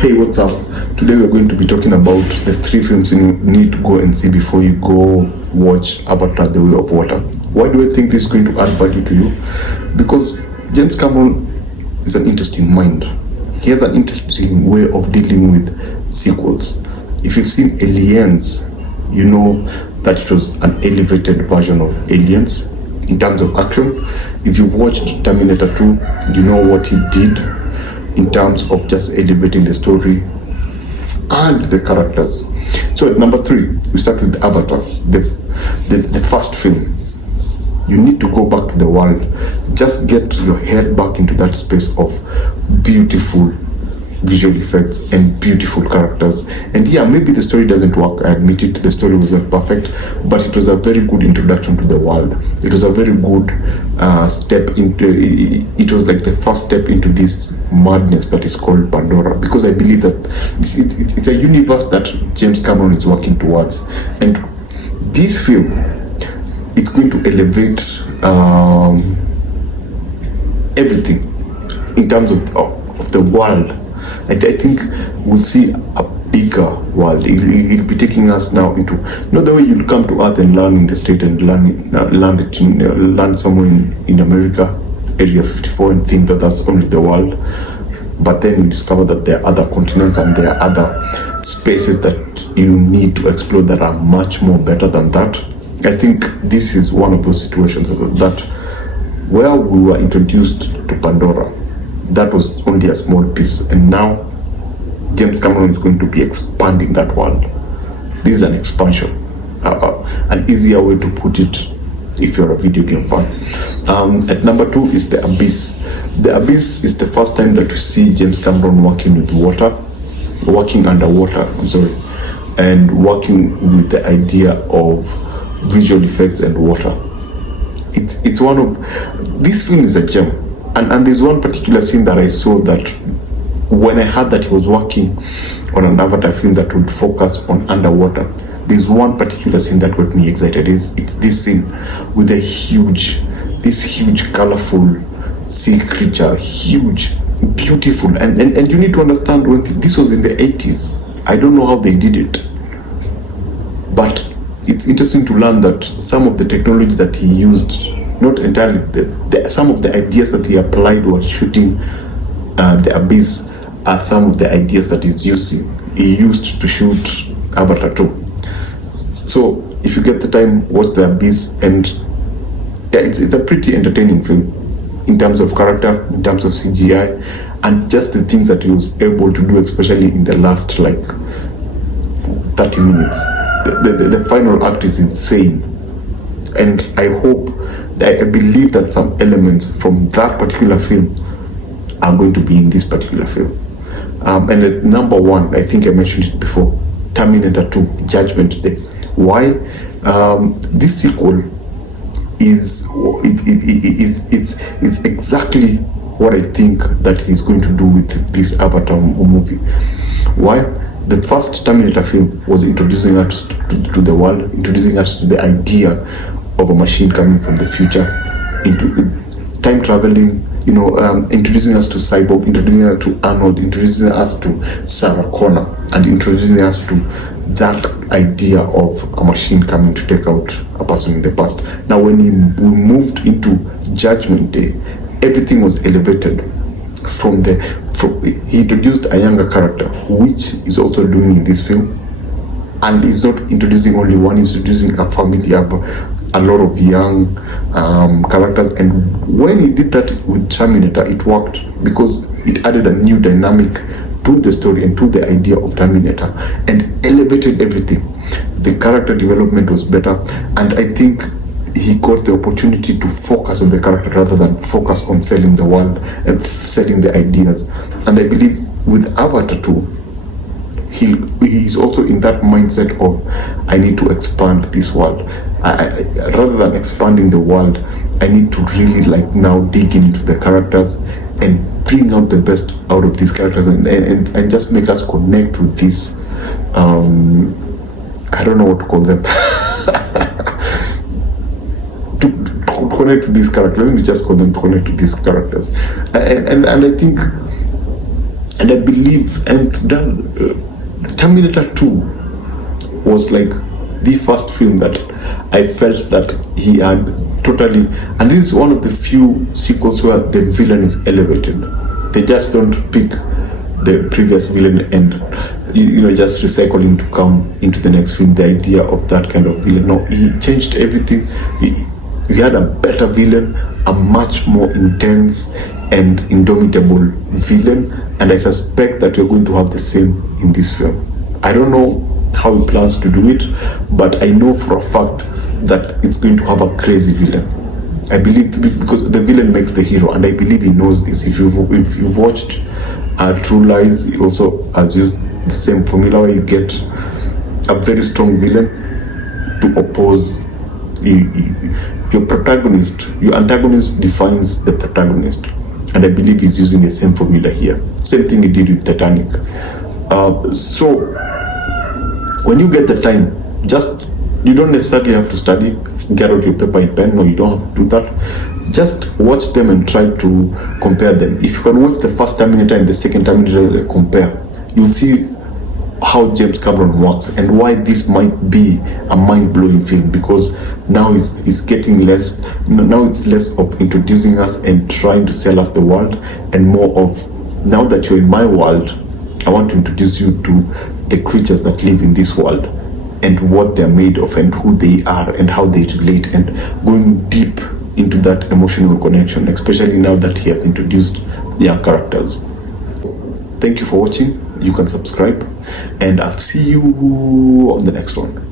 Hey, what's up? Today we're going to be talking about the 3 films you need to go and see before you go watch Avatar: The Way of Water. Why do I think this is going to add value to you? Because James Cameron is an interesting mind. He has an interesting way of dealing with sequels. If you've seen Aliens, you know that it was an elevated version of Aliens in terms of action. If you've watched Terminator 2, you know what he did in terms of just elevating the story and the characters. So at number 3, we start with Avatar, the first film. You need to go back to the world. Just get your head back into that space of beautiful visual effects and beautiful characters. And yeah, maybe the story doesn't work. I admit it, the story was not perfect, but it was a very good introduction to the world. It was a very good step into, it was like the first step into this madness that is called Pandora, because I believe that it's a universe that James Cameron is working towards. And this film, it's going to elevate everything in terms of the world. I think we'll see a bigger world. He'll be taking us now into, not the way you'll come to Earth and land in the state and land somewhere in America, Area 54, and think that that's only the world. But then you discover that there are other continents and there are other spaces that you need to explore that are much more better than that. I think this is one of those situations that where we were introduced to Pandora, that was only a small piece, and now James Cameron is going to be expanding that world. This is an expansion, an easier way to put it if you're a video game fan. At number 2 is The Abyss. The Abyss is the first time that we see James Cameron working with water, working underwater, and working with the idea of visual effects and water. It's one of, this film is a gem. And there's one particular scene that I saw that when I heard that he was working on an Avatar film that would focus on underwater, there's one particular scene that got me excited. It's this scene with this huge colorful sea creature, huge, beautiful. And you need to understand, when this was in the 80s. I don't know how they did it, but it's interesting to learn that some of the technology that he used, not entirely, some of the ideas that he applied while shooting The Abyss are some of the ideas that he used to shoot Avatar 2. So if you get the time, watch The Abyss, and yeah, it's a pretty entertaining film in terms of character, in terms of CGI, and just the things that he was able to do, especially in the last like 30 minutes. The final act is insane, and I believe that some elements from that particular film are going to be in this particular film. And at number 1, I think I mentioned it before, Terminator 2, Judgment Day. Why? This sequel is exactly what I think that he's going to do with this Avatar movie. Why? The first Terminator film was introducing us to the world, introducing us to the idea of a machine coming from the future, into time traveling, introducing us to Cyborg, introducing us to Arnold, introducing us to Sarah Connor, and introducing us to that idea of a machine coming to take out a person in the past. Now, when we moved into Judgment Day, everything was elevated. He introduced a younger character, which is also doing in this film, and he's not introducing only one, he's introducing a family of a lot of young characters. And when he did that with Terminator, it worked because it added a new dynamic to the story and to the idea of Terminator and elevated everything. The character development was better, and I think he got the opportunity to focus on the character rather than focus on selling the world and selling the ideas. And I believe with Avatar 2, he's also in that mindset of, I need to expand this world. Rather than expanding the world, I need to really now dig into the characters and bring out the best out of these characters and just make us connect with this, I don't know what to call them, to connect with these characters. Let me just call them to connect with these characters. And I think And I believe, and Terminator 2 was like the first film that I felt that he had totally, and this is one of the few sequels where the villain is elevated. They just don't pick the previous villain and just recycle him to come into the next film, the idea of that kind of villain. No, he changed everything. We had a better villain, a much more intense and indomitable villain, and I suspect that we're going to have the same in this film. I don't know how he plans to do it, but I know for a fact that it's going to have a crazy villain. I believe, because the villain makes the hero, and I believe he knows this. If you've watched True Lies, he also has used the same formula where you get a very strong villain to oppose your protagonist. Your antagonist defines the protagonist, and I believe he's using the same formula here. Same thing he did with Titanic. So when you get the time, you don't necessarily have to study, get out your paper and pen. No, you don't have to do that. Just watch them and try to compare them. If you can watch the first Terminator and the second Terminator compare, you'll see how James Cameron works and why this might be a mind-blowing film, because now it's getting less, now it's less of introducing us and trying to sell us the world, and more of, now that you're in my world, I want to introduce you to the creatures that live in this world and what they're made of and who they are and how they relate, and going deep into that emotional connection, especially now that he has introduced their characters. Thank you for watching. You can subscribe, and I'll see you on the next one.